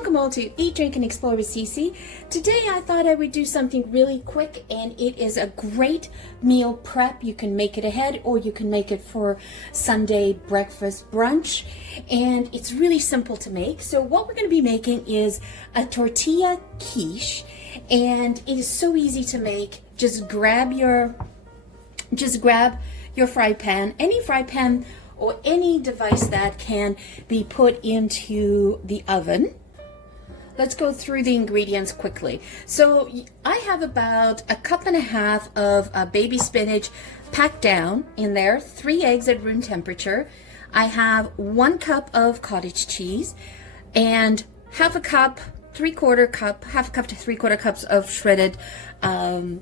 Welcome all to Eat, Drink, and Explore with Cece. Today I thought I would do something really quick, and it is a great meal prep. You can make it ahead or you can make it for Sunday breakfast brunch, and it's really simple to make. So what we're going to be making is a tortilla quiche, and it is so easy to make. Just grab your fry pan, any fry pan or any device that can be put into the oven. Let's go through the ingredients quickly. So I have about a cup and a half of baby spinach packed down in there, 3 eggs at room temperature. I have 1 cup of cottage cheese and half a cup to 3/4 cups of shredded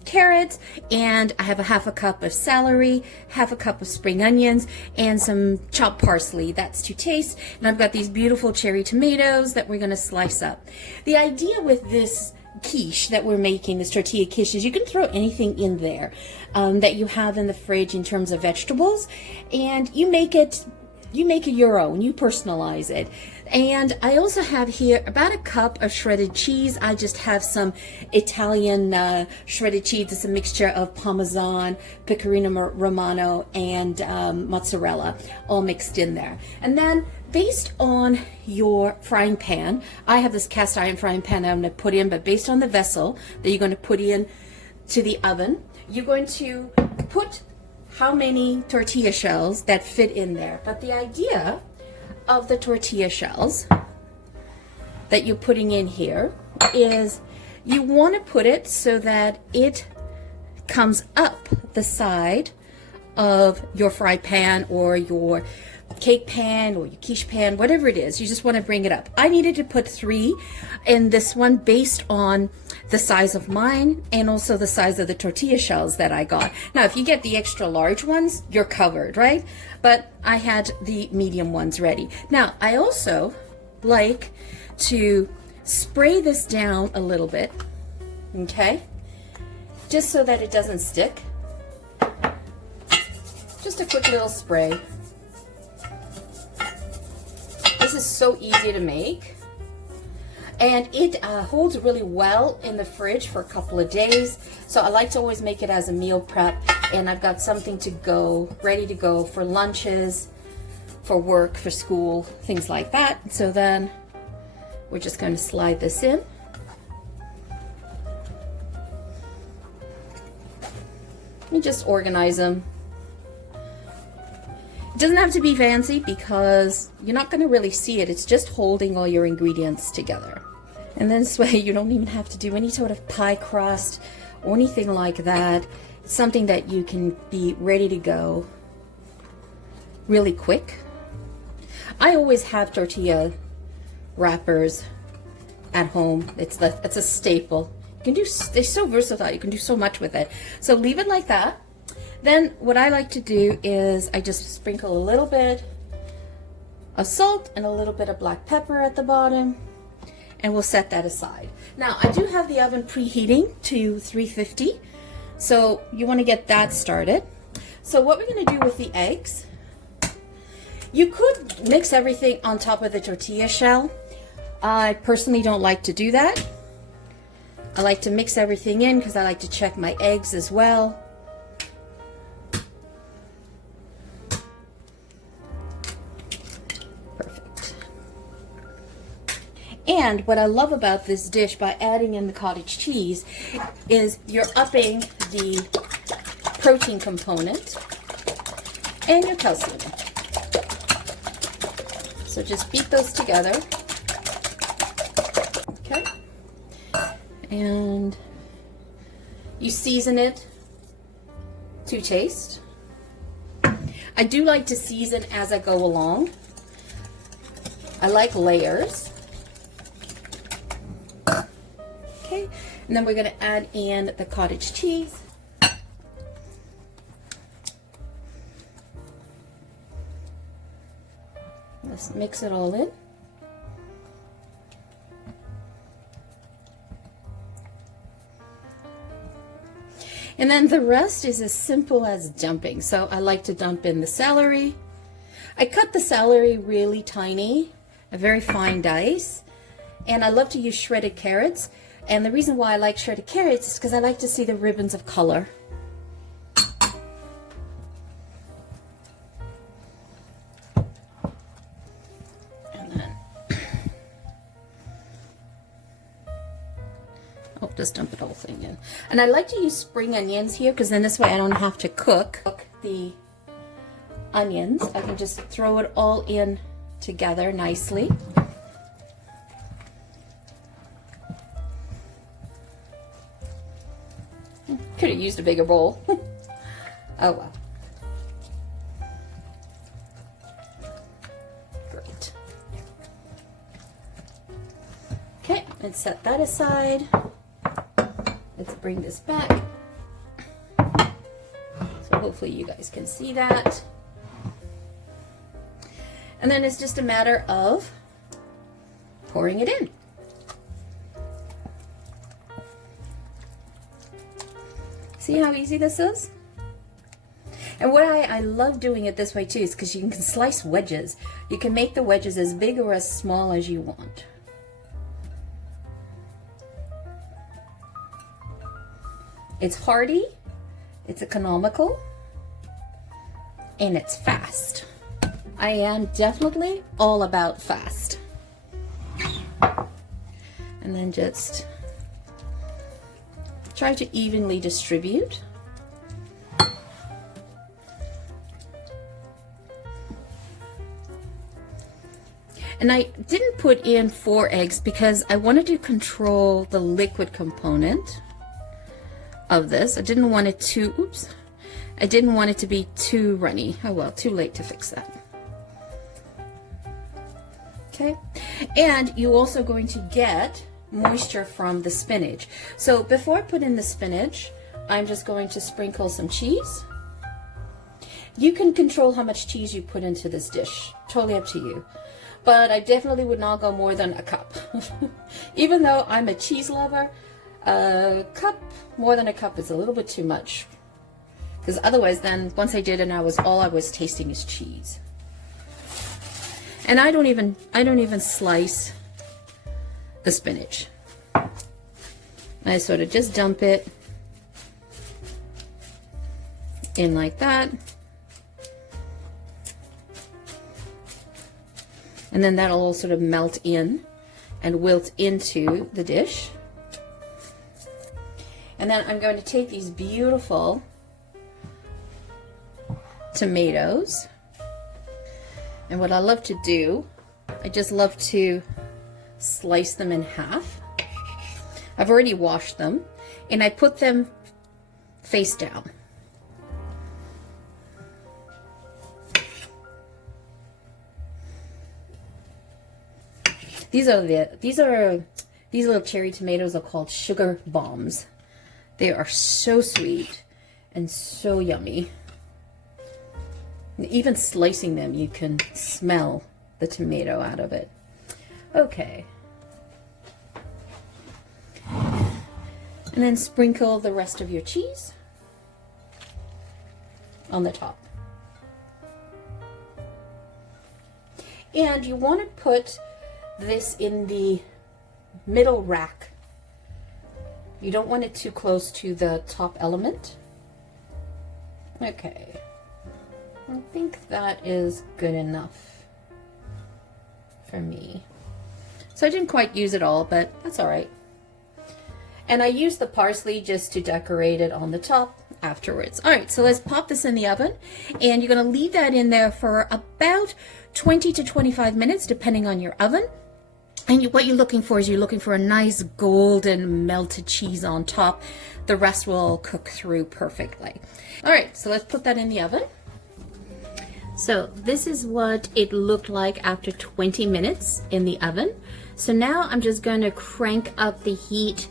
carrots, and I have a half a cup of celery, half a cup of spring onions, and some chopped parsley. That's to taste. And I've got these beautiful cherry tomatoes that we're going to slice up. The idea with this quiche that we're making, this tortilla quiche, is you can throw anything in there that you have in the fridge in terms of vegetables, and you make it your own, you personalize it. And I also have here about a cup of shredded cheese. I just have some Italian shredded cheese. It's a mixture of Parmesan, Pecorino Romano, and mozzarella, all mixed in there. And then based on your frying pan, I have this cast iron frying pan that I'm going to put in, but based on the vessel that you're going to put in to the oven, you're going to put how many tortilla shells that fit in there. But the idea of the tortilla shells that you're putting in here is you want to put it so that it comes up the side of your fry pan or your cake pan or your quiche pan, whatever it is. You just want to bring it up. I needed to put 3 in this one based on the size of mine and also the size of the tortilla shells that I got. Now, if you get the extra large ones, you're covered, right? But I had the medium ones ready. Now, I also like to spray this down a little bit, okay? Just so that it doesn't stick. Just a quick little spray. This is so easy to make, and it holds really well in the fridge for a couple of days. So I like to always make it as a meal prep, and I've got something to go, ready to go for lunches, for work, for school, things like that. So then we're just going to slide this in. Let me just organize them. It doesn't have to be fancy because you're not going to really see it. It's just holding all your ingredients together. And then this way you don't even have to do any sort of pie crust or anything like that. It's something that you can be ready to go really quick. I always have tortilla wrappers at home. It's a staple. They're so versatile. You can do so much with it. So leave it like that. Then what I like to do is I just sprinkle a little bit of salt and a little bit of black pepper at the bottom, and we'll set that aside. Now, I do have the oven preheating to 350, so you want to get that started. So what we're going to do with the eggs, you could mix everything on top of the tortilla shell. I personally don't like to do that. I like to mix everything in because I like to check my eggs as well. And what I love about this dish, by adding in the cottage cheese, is you're upping the protein component and your calcium. So just beat those together. Okay. And you season it to taste. I do like to season as I go along. I like layers. Okay, and then we're going to add in the cottage cheese. Let's mix it all in. And then the rest is as simple as dumping. So I like to dump in the celery. I cut the celery really tiny, a very fine dice. And I love to use shredded carrots. And the reason why I like shredded carrots is because I like to see the ribbons of color. And then, oh, just dump the whole thing in. And I like to use spring onions here because then this way I don't have to cook the onions. I can just throw it all in together nicely. Could have used a bigger bowl. Oh well. Great. Okay, let's set that aside. Let's bring this back. So hopefully you guys can see that. And then it's just a matter of pouring it in. See how easy this is? And what I love doing it this way too is because you can slice wedges. You can make the wedges as big or as small as you want. It's hearty, it's economical, and it's fast. I am definitely all about fast. And then just try to evenly distribute. And I didn't put in 4 eggs because I wanted to control the liquid component of this. I didn't want it to, oops, I didn't want it to be too runny. Oh well, too late to fix that. Okay, and you're also going to get moisture from the spinach. So before I put in the spinach, I'm just going to sprinkle some cheese. You can control how much cheese you put into this dish, totally up to you. But I definitely would not go more than a cup. Even though I'm a cheese lover, a cup, more than a cup is a little bit too much. Because otherwise then, once I did it, all I was tasting is cheese. And I don't even slice the spinach. I sort of just dump it in like that. And then that'll all sort of melt in and wilt into the dish. And then I'm going to take these beautiful tomatoes. And what I love to do, I just love to slice them in half. I've already washed them and I put them face down. These little cherry tomatoes are called sugar bombs. They are so sweet and so yummy. And even slicing them, you can smell the tomato out of it. Okay. And then sprinkle the rest of your cheese on the top. And you want to put this in the middle rack. You don't want it too close to the top element. Okay. I think that is good enough for me. So I didn't quite use it all, but that's all right. And I used the parsley just to decorate it on the top afterwards. All right, so let's pop this in the oven, and you're gonna leave that in there for about 20 to 25 minutes, depending on your oven. And what you're looking for is you're looking for a nice golden melted cheese on top. The rest will cook through perfectly. All right, so let's put that in the oven. So this is what it looked like after 20 minutes in the oven. So now I'm just going to crank up the heat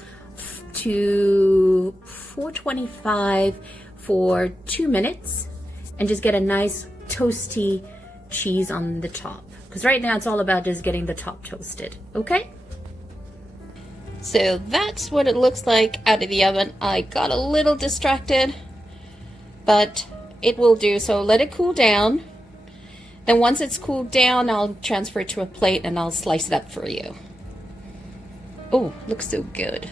to 425 for 2 minutes and just get a nice toasty cheese on the top. Because right now it's all about just getting the top toasted, okay? So that's what it looks like out of the oven. I got a little distracted, but it will do. So let it cool down. Then once it's cooled down, I'll transfer it to a plate and I'll slice it up for you. Oh, looks so good.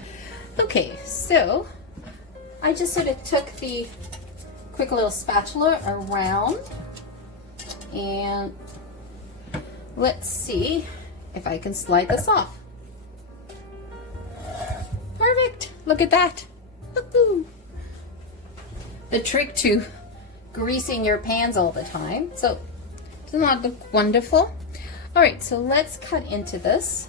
Okay, so I just sort of took the quick little spatula around, and let's see if I can slide this off. Perfect. Look at that. Woo-hoo. The trick to greasing your pans all the time. So, doesn't that look wonderful? All right, so let's cut into this.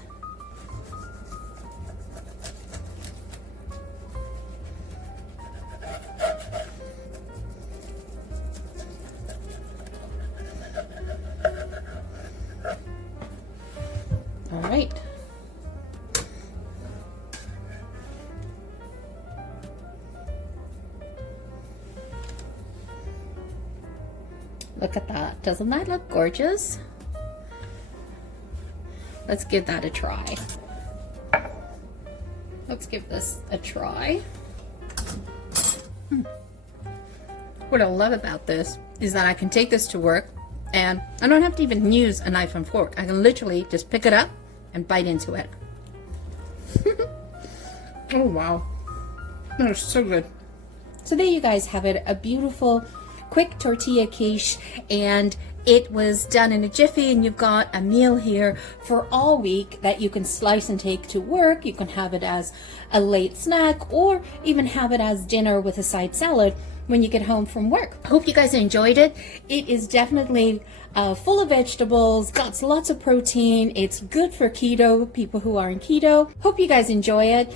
All right. Look at that. Doesn't that look gorgeous? Let's give that a try. Let's give this a try. What I love about this is that I can take this to work and I don't have to even use a knife and fork. I can literally just pick it up and bite into it. Oh wow, that is so good. So there you guys have it, a beautiful quick tortilla quiche, and it was done in a jiffy, and you've got a meal here for all week that you can slice and take to work. You can have it as a late snack or even have it as dinner with a side salad when you get home from work. I hope you guys enjoyed it. It is definitely full of vegetables, got lots of protein. It's good for keto, people who are in keto. Hope you guys enjoy it.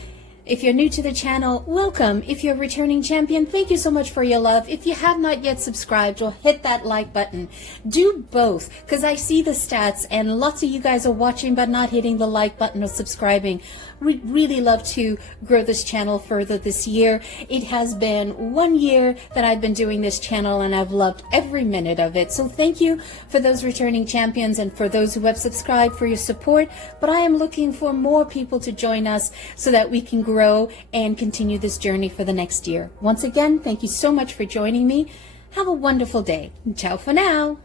If you're new to the channel, welcome. If you're a returning champion, thank you so much for your love. If you have not yet subscribed, well, hit that like button. Do both, because I see the stats and lots of you guys are watching but not hitting the like button or subscribing. We'd really love to grow this channel further this year. It has been 1 year that I've been doing this channel and I've loved every minute of it. So thank you for those returning champions and for those who have subscribed for your support. But I am looking for more people to join us so that we can grow and continue this journey for the next year. Once again, thank you so much for joining me. Have a wonderful day. Ciao for now.